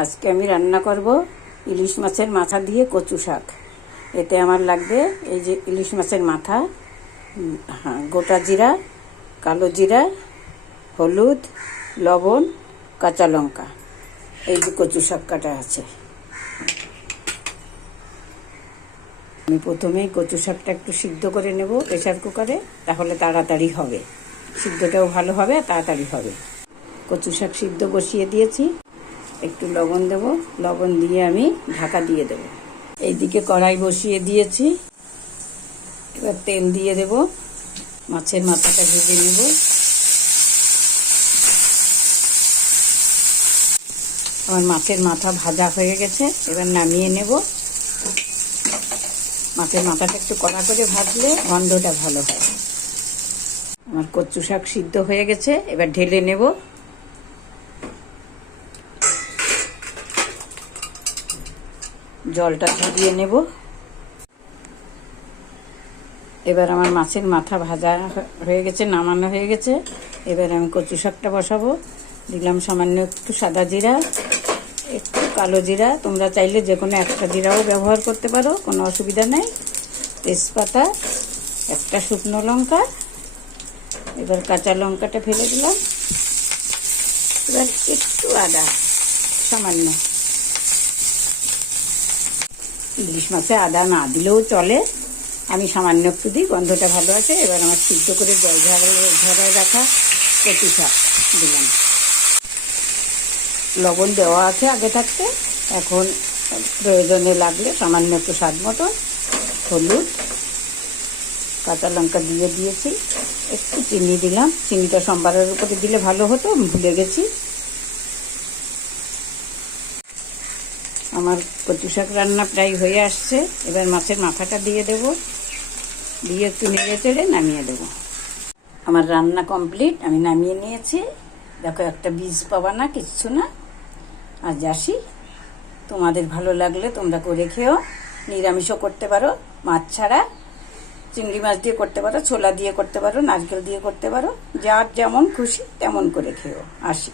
আজকে আমি রান্না করব ইলিশ মাছের মাথা দিয়ে কচু শাক। এতে আমার লাগবে এই যে ইলিশ মাছের মাথা, গোটা জিরা, কালো জিরা, হলুদ, লবণ, কাঁচা লঙ্কা। এই যে কচু শাক কাটা আছে। আমি প্রথমেই কচু শাকটা একটু সিদ্ধ করে নেব প্রেসার কুকারে, তাহলে তাড়াতাড়ি হবে, সিদ্ধটাও ভালো হবে আর তাড়াতাড়ি হবে। কচু শাক সিদ্ধ বসিয়ে দিয়েছি, একটু লবণ দেব, লবণ দিয়ে আমি ঢাকা দিয়ে দেব। এইদিকে কড়াই বসিয়ে দিয়েছি, এবার তেল দিয়ে দেব, মাছের মাথাটা ভেজে নেব। আমার মাছের মাথা ভাজা হয়ে গেছে, এবার নামিয়ে নেব। মাছের মাথাটা একটু কড়া করে ভাজলে গন্ধটা ভালো হয়। আমার কচু শাক সিদ্ধ হয়ে গেছে, এবার ঢেলে নেব। জলটা ঝরিয়ে নেব। এবার আমার মাছের মাথা ভাজা হয়ে গেছে, নামানো হয়ে গেছে। এবার আমি কচু শাকটা বসাবো। দিলাম সামান্য একটু সাদা জিরা, একটু কালো জিরা, তোমরা চাইলে যে কোনো একটা জিরাও ব্যবহার করতে পারো, কোনো অসুবিধা নেই। তেজপাতা, একটা শুকনো লঙ্কা, এবার কাঁচা লঙ্কাটা ফেলে দিলাম। এবার একটু আদা, সামান্য। ইলিশ মাছে আদা না দিলেও চলে, আমি সামান্য একটু দিই, গন্ধটা ভালো আছে। এবার আমার সিদ্ধ করে জল ঝরায় রাখা কচু শাক দিলাম। লবণ দেওয়া আছে আগে থাকতে, এখন প্রয়োজনে লাগলে সামান্য একটু স্বাদ মতন হলুদ, কাঁচা লঙ্কা দিয়ে দিয়েছি, একটু চিনি দিলাম। চিনিটা সম্বারের উপরে দিলে ভালো হতো, ভুলে গেছি। আমার কচু শাক রান্না প্রায় হয়ে আসছে। এবার মাছের মাথাটা দিয়ে দেব, দিয়ে একটু নেড়ে চেড়ে নামিয়ে দেব। আমার রান্না কমপ্লিট, আমি নামিয়ে নিয়েছি। দেখো, একটা বীজ পাবা না, কিচ্ছু না। আজ আসি, তোমাদের ভালো লাগলে তোমরা করে খেও। নিরামিষও করতে পারো, মাছ ছাড়া। চিংড়ি মাছ দিয়ে করতে পারো, ছোলা দিয়ে করতে পারো, নারকেল দিয়ে করতে পারো, যার যেমন খুশি তেমন করে খেও। আসি।